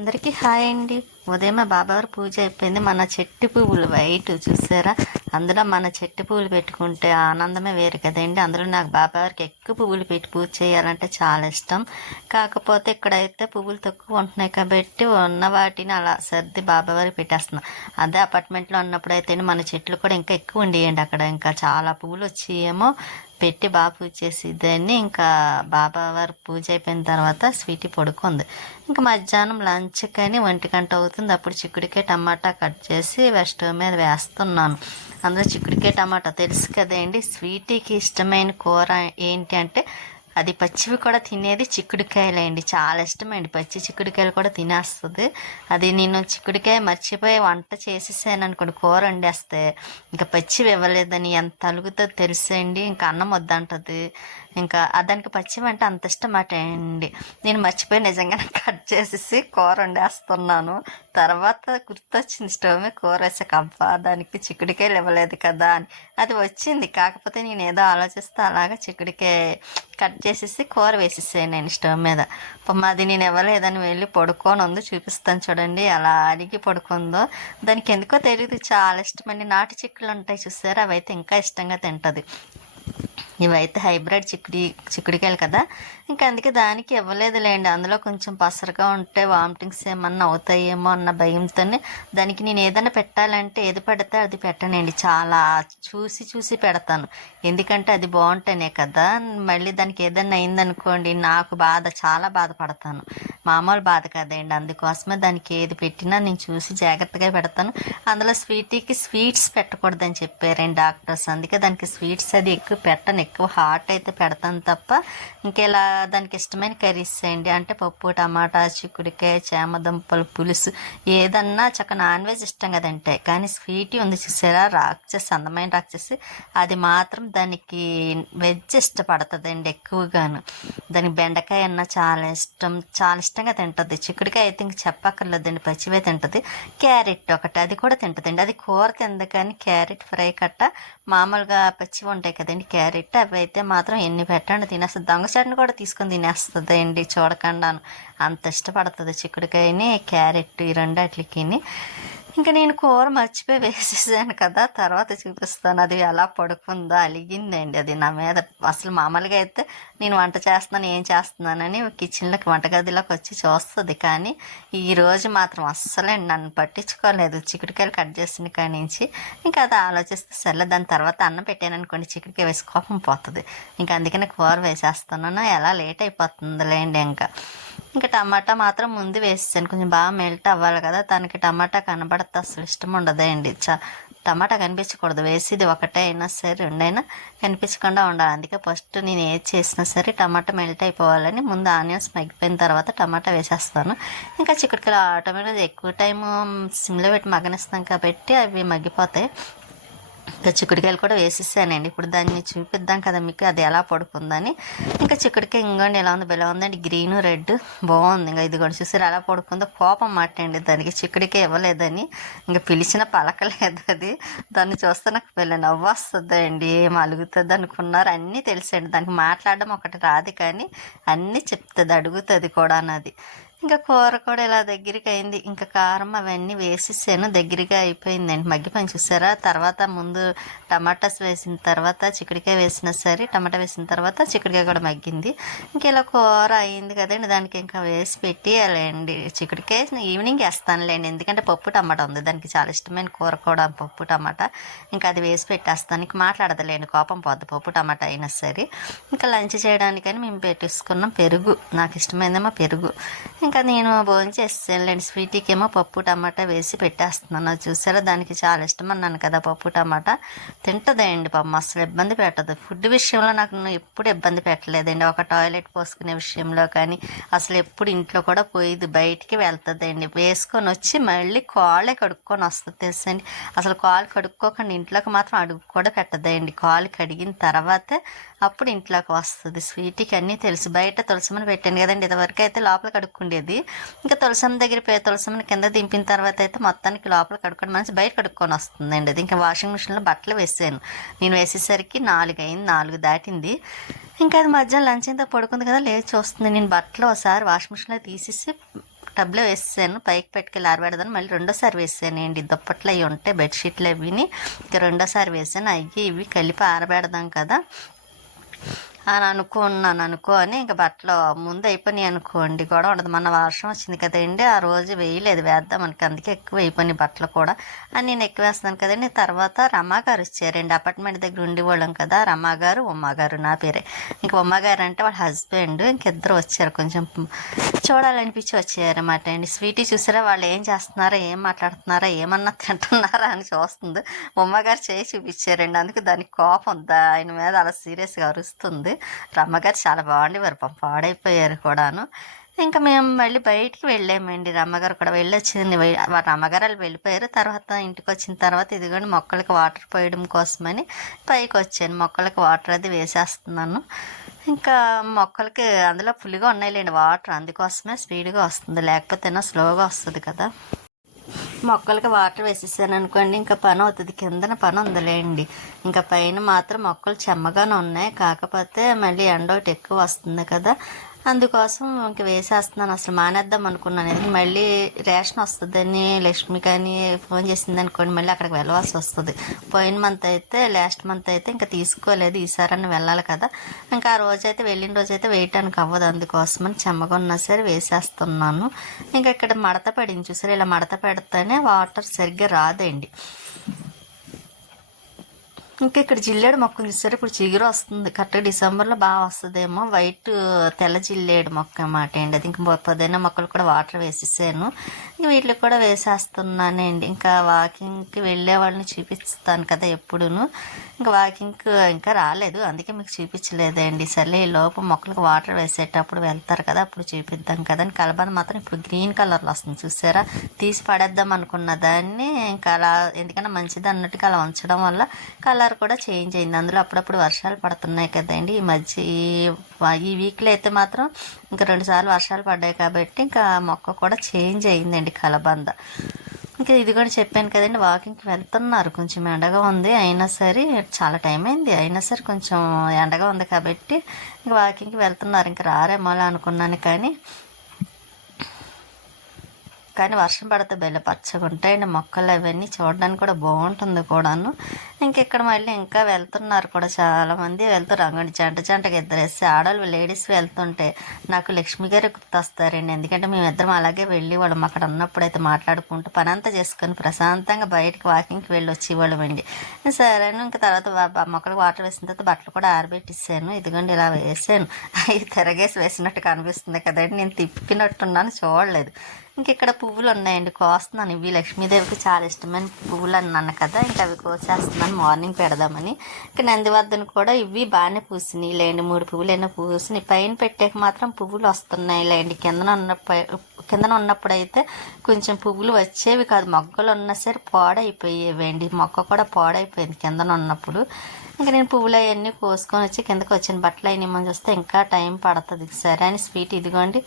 అందరికీ హాయ్ అండి. ఉదయం బాబావారి పూజ అయిపోయింది. మన చెట్టు పువ్వులు వైట్ చూసారా? అందులో మన చెట్టు పువ్వులు పెట్టుకుంటే ఆనందమే వేరు కదండి. అందులో నాకు బాబావారికి ఎక్కువ పువ్వులు పెట్టి పూజ చేయాలంటే చాలా ఇష్టం. కాకపోతే ఇక్కడైతే పువ్వులు తక్కువ ఉంటున్నాయి కాబట్టి ఉన్న వాటిని అలా సర్ది బాబావారికి పెట్టేస్తున్నాం. అదే అపార్ట్మెంట్లో ఉన్నప్పుడు అయితే మన చెట్లు కూడా ఇంకా ఎక్కువ ఉండేయండి అక్కడ. ఇంకా చాలా పువ్వులు వచ్చి ఏమో పెట్టి బాగా పూజ చేసిద్దని ఇంకా బాబా వారు పూజ అయిపోయిన తర్వాత స్వీటీ పడుకుంది ఇంకా మధ్యాహ్నం లంచ్ కానీ ఒంటి గంట అవుతుంది. అప్పుడు చిక్కుడికాయ టమాటా కట్ చేసి స్టవ్ మీద వేస్తున్నాను. అందులో చిక్కుడికాయ టమాటా. తెలుసు కదండి స్వీటీకి ఇష్టమైన కూర ఏంటి అంటే అది పచ్చివి కూడా తినేది చిక్కుడుకాయలే అండి. చాలా ఇష్టమండి. పచ్చి చిక్కుడుకాయలు కూడా తినేస్తుంది. అది నేను చిక్కుడుకాయ మర్చిపోయి వంట చేసేసాను అనుకోండి కూర వండేస్తే. ఇంకా పచ్చివి ఇవ్వలేదని ఎంత అలుగుతుందో తెలుసండి ఇంకా అన్నం వద్దంటది. ఇంకా దానికి పచ్చిమి అంటే అంత ఇష్టం అట అండి. నేను మర్చిపోయి నిజంగానే కట్ చేసేసి కూర వండేస్తున్నాను. తర్వాత గుర్తొచ్చింది స్టవ్ మీద కూర వేసాక అబ్బా దానికి చిక్కుడికాయలు ఇవ్వలేదు కదా అని. అది వచ్చింది. కాకపోతే నేను ఏదో ఆలోచిస్తే అలాగా చిక్కుడికాయ కట్ చేసేసి కూర వేసేసాను నేను స్టవ్ మీద. పాపం అది నేను ఇవ్వలేదని వెళ్ళి పడుకొని ఉంది చూపిస్తాను చూడండి అలా అడిగి పడుకుందో. దానికి ఎందుకో తెలియదు చాలా ఇష్టమండి నాటు చిక్కులు ఉంటాయి చూసారా? అవి అయితే ఇంకా ఇష్టంగా తింటుంది. ఇవైతే హైబ్రిడ్ చిక్కుడి చిక్కుడికాయలు కదా. ఇంకా అందుకే దానికి ఇవ్వలేదులేండి. అందులో కొంచెం పసరుగా ఉంటే వామిటింగ్స్ ఏమన్నా అవుతాయేమో అన్న భయంతోనే దానికి నేను ఏదైనా పెట్టాలంటే ఏది పెడితే అది పెట్టనండి. చాలా చూసి చూసి పెడతాను. ఎందుకంటే అది బాగుంటేనే కదా. మళ్ళీ దానికి ఏదైనా అయిందనుకోండి నాకు బాధ చాలా బాధపడతాను. మామూలు బాధ కదండి. అందుకోసమే దానికి ఏది పెట్టినా నేను చూసి జాగ్రత్తగా పెడతాను. అందులో స్వీటీకి స్వీట్స్ పెట్టకూడదని చెప్పారండి డాక్టర్స్. అందుకే దానికి స్వీట్స్ అది ఎక్కువ పెట్ట పెట్టను ఎక్కువ హాట్ అయితే పెడతాను తప్ప ఇంకెలా దానికి ఇష్టమైన కర్రీస్ అండి అంటే పప్పు టమాటా చిక్కుడికాయ చేమదుంపలు పులుసు ఏదన్నా చక్క నాన్ వెజ్ ఇష్టం కదంటే కానీ స్వీట్ ఉంది చూసారా? రాక్షసి అందమైన రాక్షసి. అది మాత్రం దానికి వెజ్ ఇష్టపడుతుందండి ఎక్కువగాను. దానికి బెండకాయ అన్న చాలా ఇష్టం. చాలా ఇష్టంగా తింటుంది. చిక్కుడికాయ అయితే ఇంక చెప్పక్కర్లేదండి. పచ్చివే తింటుంది. క్యారెట్ ఒకటి అది కూడా తింటుందండి. అది కూర తింది కానీ క్యారెట్ ఫ్రై కట్ట మామూలుగా పచ్చివి ఉంటాయి కదండి క్యారెట్. అవి అయితే మాత్రం ఎన్ని పెట్టండి తినేస్తుంది. దొంగ చట్నీ కూడా తీసుకొని తినేస్తుంది అండి చూడకుండాను. అంత ఇష్టపడుతుంది చిక్కుడుకాయని క్యారెట్ ఈ రెండాట్లకి ఇంకా నేను కూర మర్చిపోయి వేసేసాను కదా తర్వాత చూపిస్తాను. అది ఎలా పడుకుందో అలిగిందండి అది నా మీద. అసలు మామూలుగా అయితే నేను వంట చేస్తున్నాను ఏం చేస్తున్నానని కిచెన్లోకి వంటగదిలోకి వచ్చి చూస్తుంది. కానీ ఈరోజు మాత్రం అస్సలే నన్ను పట్టించుకోలేదు. చిక్కుడుకాయలు కట్ చేసిన కాడి నుంచి ఇంకా అది ఆలోచిస్తే సర్లే దాని తర్వాత అన్నం పెట్టాను అనుకోండి చిక్కుడుకాయ వేసి కోపం పోతుంది. ఇంకా అందుకని కూర వేసేస్తున్నాను. ఎలా లేట్ అయిపోతుందిలేండి ఇంకా. ఇంకా టమాటా మాత్రం ముందు వేసేసాను. కొంచెం బాగా మెల్ట్ అవ్వాలి కదా తనకి టమాటా కనబడితే అసలు ఇష్టం ఉండదండి. చా టమాటా కనిపించకూడదు. వేసేది ఒకటే అయినా సరే రెండైనా కనిపించకుండా ఉండాలి. అందుకే ఫస్ట్ నేను ఏది చేసినా సరే టమాటా మెల్ట్ అయిపోవాలని ముందు ఆనియన్స్ మగ్గిపోయిన తర్వాత టమాటా వేసేస్తాను. ఇంకా చిక్కుడుకాయలు ఆటోమేటిక్గా ఎక్కువ టైం సిమ్లో పెట్టి మగ్గనిస్తాం కాబట్టి అవి మగ్గిపోతాయి. ఇంకా చిక్కుడుకాయలు కూడా వేసేసానండి. ఇప్పుడు దాన్ని చూపిద్దాం కదా మీకు అది ఎలా పడుకుందని. ఇంకా చిక్కుడుకాయ ఇంకోండి ఎలా ఉంది బెలా ఉందండి. గ్రీన్ రెడ్ బాగుంది. ఇంకా ఇది కూడా చూసారు ఎలా పడుకుందో. కోపం మాటండి దానికి. చిక్కుడుకాయ ఇవ్వలేదని. ఇంకా పిలిచిన పలకలేదు అది. దాన్ని చూస్తే నాకు పిల్ల నవ్వు వస్తుంది అండి ఏం అలుగుతుంది అనుకున్నారు. అన్నీ తెలుసండి. దానికి మాట్లాడడం ఒకటి రాదు కానీ అన్నీ చెప్తుంది అడుగుతుంది కూడా అన్నది ఇంకా కూర కూడా ఇలా దగ్గరికి అయింది. ఇంకా కారం అవన్నీ వేసేసాను. దగ్గరగా అయిపోయిందండి. మగ్గిపోయి చూసారా? తర్వాత ముందు టమాటాస్ వేసిన తర్వాత చిక్కుడుకాయ వేసిన సరే టమాటా వేసిన తర్వాత చిక్కుడుకాయ కూడా మగ్గింది. ఇంక ఇలా కూర అయింది కదండి. దానికి ఇంకా వేసి పెట్టేయాలండి. చిక్కడికాయ ఈవినింగ్ వేస్తానులేండి. ఎందుకంటే పప్పు టమాటా ఉంది. దానికి చాలా ఇష్టమైన కూర కూడా పప్పు టమాటా. ఇంకా అది వేసి పెట్టేస్తాను. ఇంకా మాట్లాడదులేండి. కోపం పోద్ది పప్పు టమాటా అయినా సరే. ఇంకా లంచ్ చేయడానికని మేము పెట్టేసుకున్నాం. పెరుగు. నాకు ఇష్టమైందేమో పెరుగు. ఇంకా నేను భోజనం చేసేసానులేండి స్వీటీకి ఏమో పప్పు టమాటా వేసి పెట్టేస్తున్నాను. చూసారా? దానికి చాలా ఇష్టం అన్నాను కదా పప్పు టమాటా. తింటుందండి పాపం అసలు ఇబ్బంది పెట్టదు. ఫుడ్ విషయంలో నాకు నువ్వు ఎప్పుడు ఇబ్బంది పెట్టలేదండి. ఒక టాయిలెట్ పోసుకునే విషయంలో కానీ అసలు ఎప్పుడు ఇంట్లో కూడా పోయేది బయటికి వెళ్తుందండి. వేసుకొని వచ్చి మళ్ళీ కాళ్ళే కడుక్కొని వస్తుంది తెలుసండి. అసలు కాలు కడుక్కోకుండా ఇంట్లోకి మాత్రం అడుగు కూడా పెట్టదండి. కాలు కడిగిన తర్వాతే అప్పుడు ఇంట్లోకి వస్తుంది. స్వీట్కి అన్నీ తెలుసు. బయట తులసమ్మని పెట్టాను కదండి. ఇదివరకు అయితే లోపల కడుక్కుండేది. ఇంకా తులసమ్మ దగ్గర పోయి తులసమ్మని కింద దింపిన తర్వాత అయితే మొత్తానికి లోపల కడుక్కొని మంచి బయట కడుక్కొని వస్తుందండి అది. ఇంకా వాషింగ్ మిషన్లో బట్టలు వేసాను. నేను వేసేసరికి నాలుగు అయింది నాలుగు దాటింది. ఇంకా అది మధ్యాహ్నం లంచ్ అయితే పడుకుంది కదా లేచి వస్తుంది నేను బట్టలు ఒకసారి వాషింగ్ మిషన్లో తీసేసి టబ్లో వేసాను. పైకి పెట్టుకెళ్ళి ఆరబెడదాను మళ్ళీ రెండోసారి వేసాను ఏంటి దుప్పట్లు అవి ఉంటాయి బెడ్షీట్లు అవిని. ఇంకా రెండోసారి వేసాను. అవి ఇవి కలిపి ఆరబెడదాం కదా. అని అనుకున్నాను అనుకో అని. ఇంకా బట్టలు ముందు అయిపోయినాయి అనుకోండి గొడవ ఉండదు. మన వర్షం వచ్చింది కదండి ఆ రోజు వేయలేదు వేద్దాం మనకి అందుకే ఎక్కువ అయిపోయినాయి బట్టలు కూడా. అని నేను ఎక్కువ వేస్తాను కదండి. తర్వాత రమాగారు వచ్చారండి అపార్ట్మెంట్ దగ్గర ఉండేవాళ్ళం కదా రమాగారు ఉమ్మగారు నా పేరే. ఇంకా ఉమ్మగారు అంటే వాళ్ళ హస్బెండ్ ఇంకిద్దరు వచ్చారు. కొంచెం చూడాలనిపించి వచ్చారన్నమాట అండి. స్వీటీ చూసారా? వాళ్ళు ఏం చేస్తున్నారా? ఏం మాట్లాడుతున్నారా? ఏమన్నా తింటున్నారా అని చూస్తుంది. ఉమ్మగారు చేయి చూపించారండి. అందుకే దానికి కోపం ఉందా? ఆయన మీద అలా సీరియస్గా అరుస్తుంది. రమ్మగారు చాలా బాగుండేవారు. పాపం పాడైపోయారు కూడాను. ఇంకా మేము మళ్ళీ బయటికి వెళ్ళామండి. రమ్మగారు కూడా వెళ్ళొచ్చింది. రమ్మగారు వాళ్ళు వెళ్ళిపోయారు. తర్వాత ఇంటికి వచ్చిన తర్వాత ఇదిగోండి మొక్కలకి వాటర్ పోయడం కోసమని పైకి వచ్చాను. మొక్కలకి వాటర్ అది వేసేస్తున్నాను. ఇంకా మొక్కలకి అందులో పులిగా ఉన్నాయిలేండి. వాటర్ అందుకోసమే స్పీడ్గా వస్తుంది. లేకపోతే స్లోగా వస్తుంది కదా. మొక్కలకి వాటర్ వేసేసాను అనుకోండి ఇంకా పని అవుతుంది. కిందన పని ఉందిలేండి. ఇంకా పైన మాత్రం మొక్కలు చెమ్మగానే ఉన్నాయి. కాకపోతే మళ్ళీ ఎండ ఒకటి ఎక్కువ వస్తుంది కదా. అందుకోసం ఇంక వేసేస్తున్నాను. అసలు మానేద్దాం అనుకున్నాను. అనేది మళ్ళీ రేషన్ వస్తుందని లక్ష్మి కానీ ఫోన్ చేసింది అనుకోండి మళ్ళీ అక్కడికి వెళ్ళవలసి వస్తుంది. పోయిన మంత్ అయితే లాస్ట్ మంత్ అయితే ఇంకా తీసుకోలేదు. ఈసారని వెళ్ళాలి కదా. ఇంకా ఆ రోజు అయితే వెళ్ళిన రోజు అయితే వేయటానికి అవ్వదు. అందుకోసమని చెమ్మగా ఉన్నా సరే వేసేస్తున్నాను. ఇంకా ఇక్కడ మడత పడింది చూసారు? ఇలా మడత పెడితేనే వాటర్ సరిగ్గా రాదండి. ఇంకా ఇక్కడ జిల్లేడు మొక్క చూసారు ఇప్పుడు చిగురు వస్తుంది. కరెక్ట్గా డిసెంబర్లో బాగా వస్తుందేమో. వైట్ తెల్ల జిల్లేడు మొక్క అన్నమాట అండి. అది ఇంకా పొద్దున్న మొక్కలు కూడా వాటర్ వేసేసాను. ఇంకా వీటికి కూడా వేసేస్తున్నానండి. ఇంకా వాకింగ్కి వెళ్ళే వాళ్ళని చూపిస్తాను కదా ఎప్పుడును. ఇంకా వాకింగ్ ఇంకా రాలేదు. అందుకే మీకు చూపించలేదండి. సర్లే ఈ లోపు మొక్కలకు వాటర్ వేసేటప్పుడు వెళ్తారు కదా అప్పుడు చూపిద్దాం కదా అని. కలబంద మాత్రం ఇప్పుడు గ్రీన్ కలర్లో వస్తుంది. చూసారా? తీసి పడేద్దాం అనుకున్న దాన్ని. ఇంకా అలా ఎందుకంటే మంచిది అన్నట్టుగా అలా ఉంచడం వల్ల కలర్ కూడా చేంజ్ అయింది. అందులో అప్పుడప్పుడు వర్షాలు పడుతున్నాయి కదండి. ఈ మధ్య ఈ వీక్లో అయితే మాత్రం ఇంకా రెండు సార్లు వర్షాలు పడ్డాయి కాబట్టి ఇంకా మొక్క కూడా చేంజ్ అయిందండి కలబంద. ఇంకా ఇది కూడా చెప్పాను కదండి వాకింగ్కి వెళ్తున్నారు. కొంచెం ఎండగా ఉంది. అయినా సరే చాలా టైం అయింది. అయినా సరే కొంచెం ఎండగా ఉంది కాబట్టి ఇంకా వాకింగ్కి వెళ్తున్నారు. ఇంకా రారేమో అనుకున్నాను కానీ కానీ వర్షం పడితే బెల్ల పచ్చగా ఉంటాయండి మొక్కలు అవన్నీ చూడడానికి కూడా బాగుంటుంది కూడాను. ఇంకెక్కడ మళ్ళీ ఇంకా వెళ్తున్నారు కూడా చాలా మంది వెళ్తారు అంగడి జంట జంటకి ఇద్దరు ఆడవాళ్ళు లేడీస్ వెళ్తుంటే నాకు లక్ష్మి గారు గుర్తొస్తారండి. ఎందుకంటే మేమిద్దరం అలాగే వెళ్ళి వాళ్ళం అక్కడ ఉన్నప్పుడు అయితే మాట్లాడుకుంటూ పని అంతా చేసుకొని ప్రశాంతంగా బయటకు వాకింగ్కి వెళ్ళి వచ్చేవాళ్ళం అండి. సరే ఇంకా తర్వాత మొక్కలకు వాటర్ వేసిన తర్వాత బట్టలు కూడా ఆరబెట్టిస్తాను ఇదిగోండి ఇలా వేసాను. అవి తిరగేసి వేసినట్టు కనిపిస్తుంది కదండి. నేను తిప్పినట్టున్నాను చూడలేదు. ఇంక ఇక్కడ పువ్వులు ఉన్నాయండి కోస్తున్నాను. ఇవి లక్ష్మీదేవికి చాలా ఇష్టమైన పువ్వులు అన్నాను కదా. ఇంకా అవి కోసేస్తున్నాను. మార్నింగ్ పెడదామని. ఇంకా నందివర్ధన్ కూడా ఇవి బాగానే పూసినాయి. లేండి మూడు పువ్వులు ఎన్నో పూసినాయి. పైన పెట్టాక మాత్రం పువ్వులు వస్తున్నాయి లేండి. కిందన ఉన్నప్పుడు కిందన ఉన్నప్పుడు అయితే కొంచెం పువ్వులు వచ్చేవి కాదు. మొగ్గలు ఉన్నా సరే పాడైపోయేవండి. మొక్క కూడా పాడైపోయింది కిందన ఉన్నప్పుడు. ఇంకా నేను పువ్వులు అవన్నీ కోసుకొని వచ్చి కిందకి వచ్చిన బట్టలు అయిన ఇమ్మని చూస్తే ఇంకా టైం పడుతుంది. సరే అని స్వీట్ ఇదిగోండి.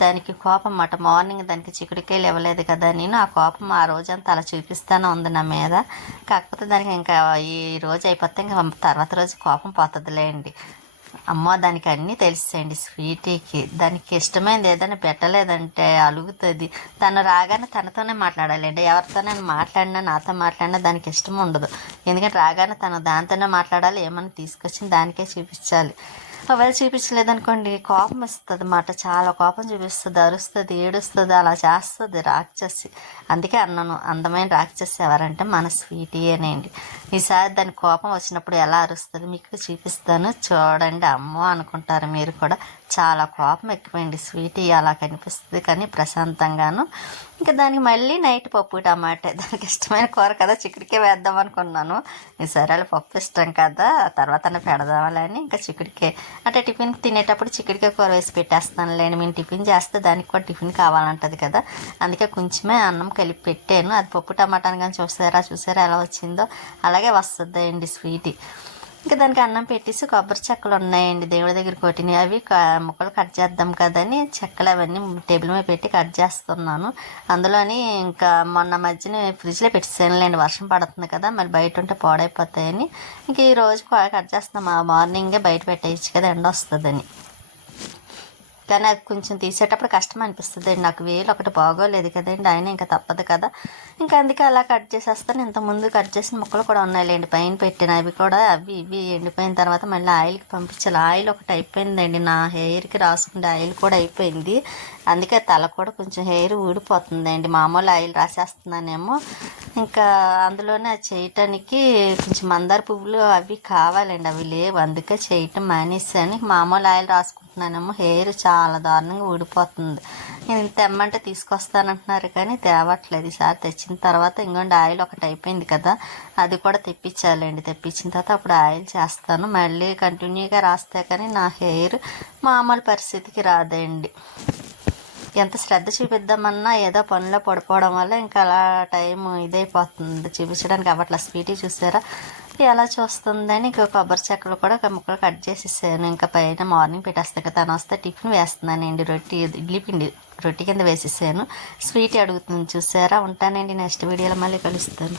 దానికి కోపం అన్నమాట మార్నింగ్ దానికి చిక్కుడుకాయలు ఇవ్వలేదు కదా నేను ఆ కోపం ఆ రోజంతా అలా చూపిస్తానే ఉంది నా మీద. కాకపోతే దానికి ఇంకా ఈ రోజు అయిపోతే ఇంకా తర్వాత రోజు కోపం పోతుందిలేండి. అమ్మో దానికి అన్నీ తెలిసేయండి స్వీటీకి. దానికి ఇష్టమైనది ఏదైనా పెట్టలేదంటే అలుగుతుంది. తను రాగానే తనతోనే మాట్లాడాలండి. ఎవరితోనే మాట్లాడినా నాతో మాట్లాడినా దానికి ఇష్టం ఉండదు. ఎందుకంటే రాగానే తను దాంతోనే మాట్లాడాలి ఏమైనా తీసుకొచ్చి దానికే చూపించాలి. ఒకవేళ చూపించలేదనుకోండి కోపం వస్తుంది అన్నమాట. చాలా కోపం చూపిస్తుంది అరుస్తుంది ఏడుస్తుంది అలా చేస్తుంది రాక్షసి. అందుకే అన్నను అందమైన రాక్షసి ఎవరంటే మన స్వీటీ అనేండి ఈసారి దాని కోపం వచ్చినప్పుడు ఎలా అరుస్తుంది మీకు చూపిస్తాను. చూడండి అమ్మో అనుకుంటారు మీరు కూడా. చాలా కోపం ఎక్కువండి స్వీటీ అలా కనిపిస్తుంది కానీ ప్రశాంతంగాను. ఇంకా దానికి మళ్ళీ నైట్ పప్పు టమాటే. దానికి ఇష్టమైన కూర కదా చిక్కుడికే వేద్దాం అనుకున్నాను. ఈ సరే పప్పు ఇష్టం కదా తర్వాత పెడదామని ఇంకా చిక్కుడికే అంటే టిఫిన్ తినేటప్పుడు చిక్కుడికే కూర వేసి పెట్టేస్తాను లేండి మేము టిఫిన్ చేస్తే దానికి కూడా టిఫిన్ కావాలంటది కదా. అందుకే కొంచెమే అన్నం కలిపి పెట్టాను. అది పప్పు టమాటాను కానీ చూసారా చూసారా ఎలా వచ్చిందో. అలాగే వస్తుంది అండి స్వీట్. ఇంకా దానికి అన్నం పెట్టేసి కొబ్బరి చెక్కలు ఉన్నాయండి. దేవుడి దగ్గర కొట్టినవి. అవి క- ముక్కలు కట్ చేద్దాం కదని చెక్కలు అవన్నీ టేబుల్ మీద పెట్టి కట్ చేస్తున్నాను. అందులోని ఇంకా మొన్న మధ్యన ఫ్రిడ్జ్లో పెట్టేసానులేండి. వర్షం పడుతుంది కదా మరి బయట ఉంటే పాడైపోతాయని. ఇంక ఈ రోజు కట్ చేస్తున్నాం. మార్నింగే బయట పెట్టేయచ్చు కదా ఎండ వస్తుందని. కానీ అది కొంచెం తీసేటప్పుడు కష్టం అనిపిస్తుంది. అండి నాకు వేలు ఒకటి బాగోలేదు కదండి ఆయన ఇంకా తప్పదు కదా. ఇంకా అందుకే అలా కట్ చేసేస్తాను. ఇంతకుముందు ముందు కట్ చేసిన ముక్కలు కూడా ఉన్నాయిలేండి పైన పెట్టిన అవి కూడా అవి ఇవి ఎండిపోయిన తర్వాత మళ్ళీ ఆయిల్కి పంపించాలి. ఆయిల్ ఒకటి అయిపోయిందండి నా హెయిర్కి రాసుకుంటే ఆయిల్ కూడా అయిపోయింది. అందుకే తల కూడా కొంచెం హెయిర్ ఊడిపోతుందండి. మామూలు ఆయిల్ రాసేస్తున్నానేమో. ఇంకా అందులోనే అది చేయటానికి కొంచెం మందార పువ్వులు అవి కావాలండి. అవి లేవు. అందుకే చేయటం మానేసాను మామూలు ఆయిల్ రాసుకుంటున్నానేమో. హెయిర్ చాలా దారుణంగా ఊడిపోతుంది. నేను తెమ్మంటే తీసుకొస్తానంటున్నారు కానీ తేవట్లేదు. ఈసారి తెచ్చిన తర్వాత ఇంకోండి ఆయిల్ ఒకటి అయిపోయింది కదా అది కూడా తెప్పించాలండి. తెప్పించిన తర్వాత అప్పుడు ఆయిల్ చేస్తాను. మళ్ళీ కంటిన్యూగా రాస్తే కానీ నా హెయిర్ మామూలు పరిస్థితికి రాదండి. ఎంత శ్రద్ధ చూపిద్దామన్నా ఏదో పనిలో పడిపోవడం వల్ల ఇంకా అలా టైం ఇదైపోతుంది. చూపించడానికి అవ్వట్ల స్వీటీ చూసారా? ఎలా చూస్తుందని ఇంకా కొబ్బరి చెక్కలు కూడా ఒక ముక్కలు కట్ చేసేసాను. ఇంకా పైన మార్నింగ్ పెట్టేస్తాను కదా తను వస్తే టిఫిన్ వేస్తున్నానండి. రొట్టి ఇడ్లీ పిండి రొట్టి కింద వేసేసాను. స్వీట్ అడుగుతుంది. చూసారా? ఉంటానండి. నెక్స్ట్ వీడియోలో మళ్ళీ కలుస్తాను.